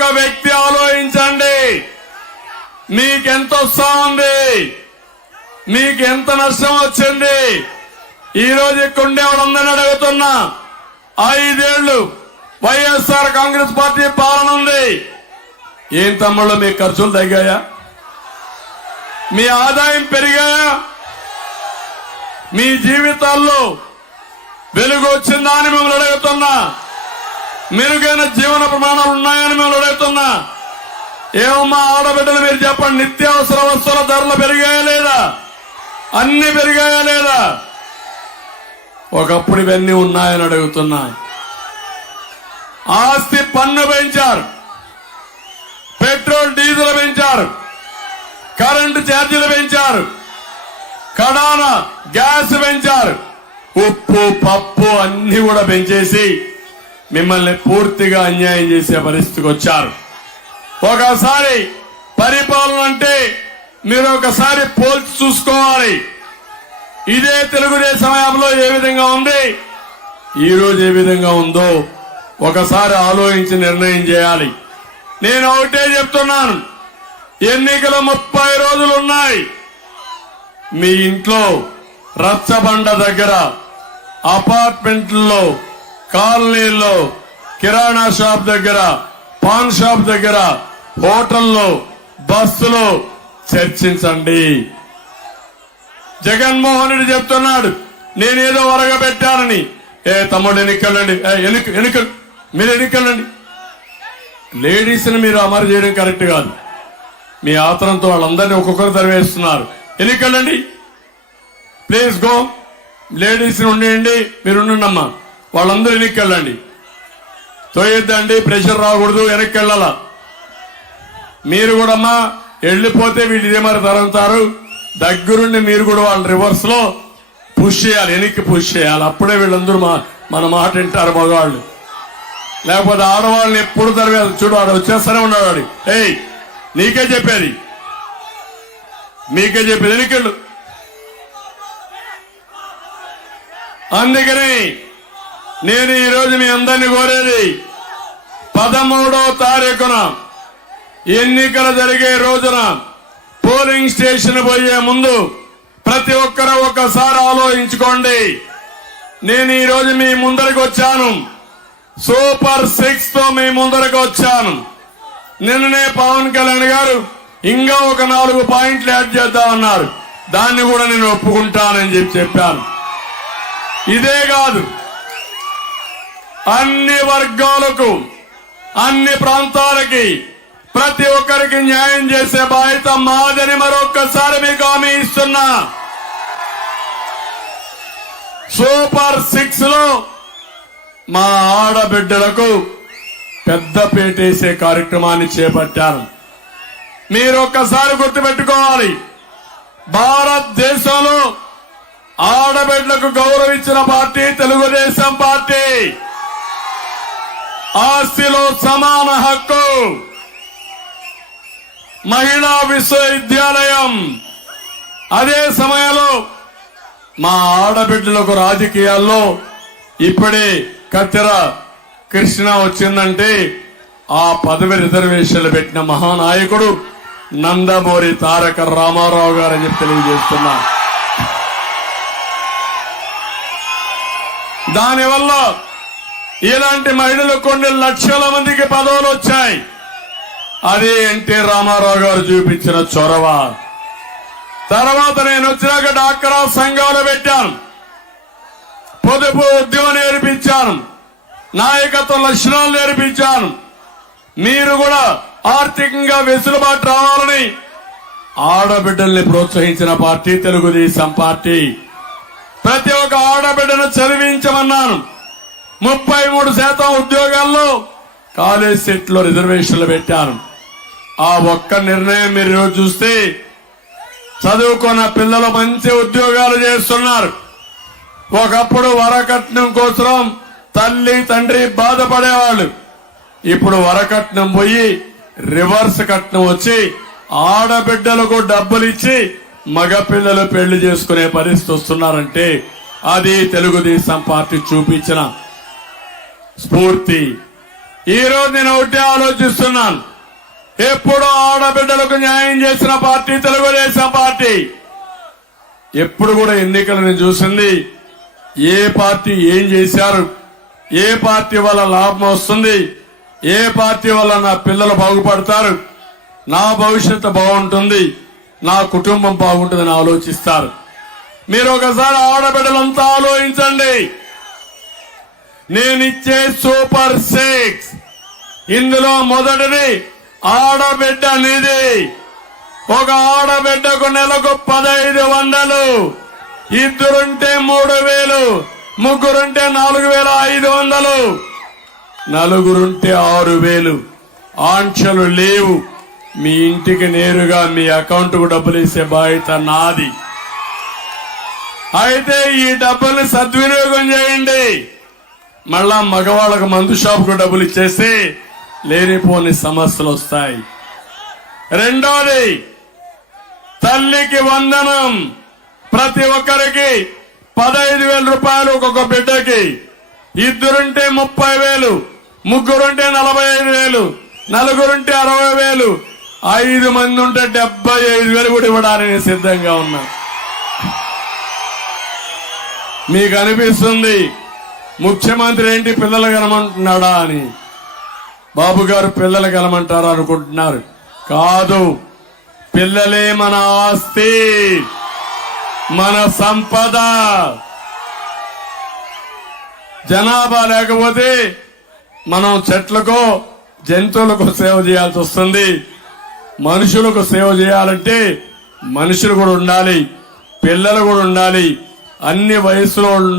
ఒక వ్యక్తి ఆలోచించండి, మీకెంత వస్తా ఉంది, మీకెంత నష్టం వచ్చింది. ఈ రోజు ఇక్కడ ఉండేవాళ్ళందరినీ అడుగుతున్నా, 5 ఏళ్లు వైఎస్ఆర్ కాంగ్రెస్ పార్టీ పాలన ఉంది. ఏం తమ్ముళ్ళు మీ ఖర్చులు తగ్గాయా? మీ ఆదాయం పెరిగాయా? మీ జీవితాల్లో వెలుగు వచ్చిందా అని మిమ్మల్ని అడుగుతున్నా. మెరుగైన జీవన ప్రమాణాలు ఉన్నాయని మిమ్మల్ని అడుగుతున్నా. ఏమమ్మా ఆడబిడ్డలు మీరు చెప్పండి, నిత్యావసర వస్తువుల ధరలు పెరిగాయా లేదా? అన్ని పెరిగాయా లేదా? ఒకప్పుడు ఇవన్నీ ఉన్నాయని అడుగుతున్నా. ఆస్తి పన్ను పెంచారు, పెట్రోల్ డీజిల్ పెంచారు, కరెంటు ఛార్జీలు పెంచారు, కడాన గ్యాస్ పెంచారు, ఉప్పు పప్పు అన్ని కూడా పెంచేసి మిమ్మల్ని పూర్తిగా అన్యాయం చేసే పరిస్థితికి వచ్చారు. ఒకసారి పరిపాలన అంటే మీరు ఒకసారి పోల్చి చూసుకోవాలి. ఇదే తెలుగుదేశం హయాంలో ఏ విధంగా ఉంది, ఈ రోజు ఏ విధంగా ఉందో ఒకసారి ఆలోచించి నిర్ణయం చేయాలి. నేను ఒకటే చెప్తున్నాను, ఎన్నికల 30 రోజులు ఉన్నాయి. మీ ఇంట్లో రచ్చబండ దగ్గర, అపార్ట్మెంట్లలో, కాలనీల్లో, కిరాణా షాప్ దగ్గర, పాన్ షాప్ దగ్గర, హోటల్లో, బస్సులో చర్చించండి. జగన్మోహన్ రెడ్డి చెప్తున్నాడు నేనేదో వరగబెట్టానని. తమ్ముడు ఎన్నికలండి, మీరు ఎన్నికలండి. లేడీస్ ని మీరు అమలు చేయడం కరెక్ట్ కాదు. మీ ఆతరంతో వాళ్ళందరినీ ఒక్కొక్కరు తరివేస్తున్నారు. ఎన్నికలండి, ప్లీజ్ గో. లేడీస్ ని ఉండేయండి, మీరు ఉండండమ్మా. వాళ్ళందరూ ఎన్నికలండి. తోయొద్దండి, ప్రెషర్ రాకూడదు, వెనక్కెళ్ళాలా. మీరు కూడా అమ్మా వెళ్ళిపోతే వీళ్ళు ఇదే మరి తరుగుతారు. దగ్గరుండి మీరు కూడా వాళ్ళ రివర్స్ లో పుష్ చేయాలి, వెనక్కి పుష్ చేయాలి. అప్పుడే వీళ్ళందరూ మన మాట వింటారు మగవాళ్ళు. లేకపోతే ఆడవాళ్ళని ఎప్పుడు తరవేది. చూడు వాడు వచ్చేస్తూనే ఉన్నాడు. వాడి నీకే చెప్పేది, ఎన్నికలు. అందుకని నేను ఈరోజు మీ అందరినీ కోరేది, 13వ తారీఖున ఎన్నికలు జరిగే రోజున పోలింగ్ స్టేషన్ పోయే ముందు ప్రతి ఒక్కరూ ఒక్కసారి ఆలోచించుకోండి. నేను ఈరోజు మీ ముందరికి వచ్చాను, సూపర్ 6 తో మీ ముందరికి వచ్చాను. నిన్ననే పవన్ కళ్యాణ్ గారు ఇంకా ఒక 4 పాయింట్లు యాడ్ చేద్దామన్నారు. దాన్ని కూడా నేను ఒప్పుకుంటానని చెప్పాను. ఇదే కాదు, అన్ని వర్గాలకు, అన్ని ప్రాంతాలకి, ప్రతి ఒక్కరికి న్యాయం చేసే బాధ్యత మాదని మరొక్కసారి మీకు హామీ ఇస్తున్నా. సూపర్ 6 లో మా ఆడబిడ్డలకు పెద్ద పేటేసే కార్యక్రమాన్ని చేపట్టారు. మీరు ఒక్కసారి గుర్తుపెట్టుకోవాలి, భారతదేశంలో ఆడబిడ్డలకు గౌరవించిన పార్టీ తెలుగుదేశం పార్టీ. ఆస్తిలో సమాన హక్కు, మహిళా విశ్వవిద్యాలయం. అదే సమయంలో మా ఆడబిడ్డలకు రాజకీయాల్లో ఇప్పుడే కత్తెర కృష్ణ వచ్చిందంటే ఆ పదవి రిజర్వేషన్లు పెట్టిన మహానాయకుడు నందమూరి తారక రామారావు గారు అని చెప్పి తెలియజేస్తున్నా. దానివల్ల ఇలాంటి మహిళలు కొన్ని లక్షల మందికి పదవులు వచ్చాయి. అది ఎన్టీ రామారావు గారు చూపించిన చొరవ. తర్వాత నేను వచ్చినాక డాక్రా సంఘాలు పెట్టాను, పొదుపు ఉద్యమం నేర్పించాను, నాయకత్వ లక్షణాలు నేర్పించాను. మీరు కూడా ఆర్థికంగా వెసులుబాటు రావాలని ఆడబిడ్డల్ని ప్రోత్సహించిన పార్టీ తెలుగుదేశం పార్టీ. ప్రతి ఒక్క ఆడబిడ్డను చదివించమన్నాను. 33% ఉద్యోగాల్లో కాలేజ్ సీట్లో రిజర్వేషన్లు పెట్టాను. ఆ ఒక్క నిర్ణయం మీరు ఈరోజు చూస్తే చదువుకున్న పిల్లలు మంచి ఉద్యోగాలు చేస్తున్నారు. ఒకప్పుడు వరకట్నం కోసం తల్లి తండ్రి బాధపడేవాళ్ళు. ఇప్పుడు వరకట్నం పోయి రివర్స్ కట్నం వచ్చి ఆడబిడ్డలకు డబ్బులు ఇచ్చి మగపిల్లలు పెళ్లి చేసుకునే పరిస్థితి వస్తున్నారంటే అది తెలుగుదేశం పార్టీ చూపించిన స్ఫూర్తి. ఈ రోజు నేను ఒకటే ఆలోచిస్తున్నాను. ఎప్పుడు ఆడబిడ్డలకు న్యాయం చేసిన పార్టీ తెలుగుదేశం పార్టీ. ఎప్పుడు కూడా ఎన్నికలను చూసింది ఏ పార్టీ ఏం చేశారు, ఏ పార్టీ వల్ల లాభం వస్తుంది, ఏ పార్టీ వల్ల నా పిల్లలు బాగుపడతారు, నా భవిష్యత్తు బాగుంటుంది, నా కుటుంబం బాగుంటుందని ఆలోచిస్తారు. మీరు ఒకసారి ఆడబిడ్డలంతా ఆలోచించండి. నేనిచ్చే సూపర్ 6 ఇందులో మొదటిది ఆడబిడ్డ నిధి. ఒక ఆడబిడ్డకు నెలకు 1500, ఇద్దరుంటే 3000, ముగ్గురుంటే 4500, నలుగురుంటే 6000. ఆంక్షలు లేవు. మీ ఇంటికి నేరుగా మీ అకౌంట్కు డబ్బులు వేసే బాధ్యత నాది. అయితే ఈ డబ్బుల్ని సద్వినియోగం చేయండి. మళ్ళా మగవాళ్ళకు మందు షాపుకు డబ్బులు ఇచ్చేస్తే లేనిపోని సమస్యలు వస్తాయి. రెండోది తల్లికి వందనం. ప్రతి ఒక్కరికి 15,000 రూపాయలు ఒక్కొక్క బిడ్డకి. ఇద్దరుంటే 30,000, ముగ్గురుంటే 45,000, నలుగురుంటే 60,000, 5 మంది ఉంటే 75,000 కూడా ఇవ్వడానికి సిద్ధంగా ఉన్నా. మీకు అనిపిస్తుంది ముఖ్యమంత్రి ఏంటి పిల్లలు కనమంటున్నాడా అని. బాబు గారు పిల్లలు కనమంటారా అనుకుంటున్నారు. కాదు, పిల్లలే మన ఆస్తి, మన సంపద. జనాభా లేకపోతే మనం చెట్లకో జంతువులకు సేవ చేయాల్సి వస్తుంది. మనుషులకు సేవ చేయాలంటే మనుషులు కూడా ఉండాలి, పిల్లలు కూడా ఉండాలి, అన్ని వయసులో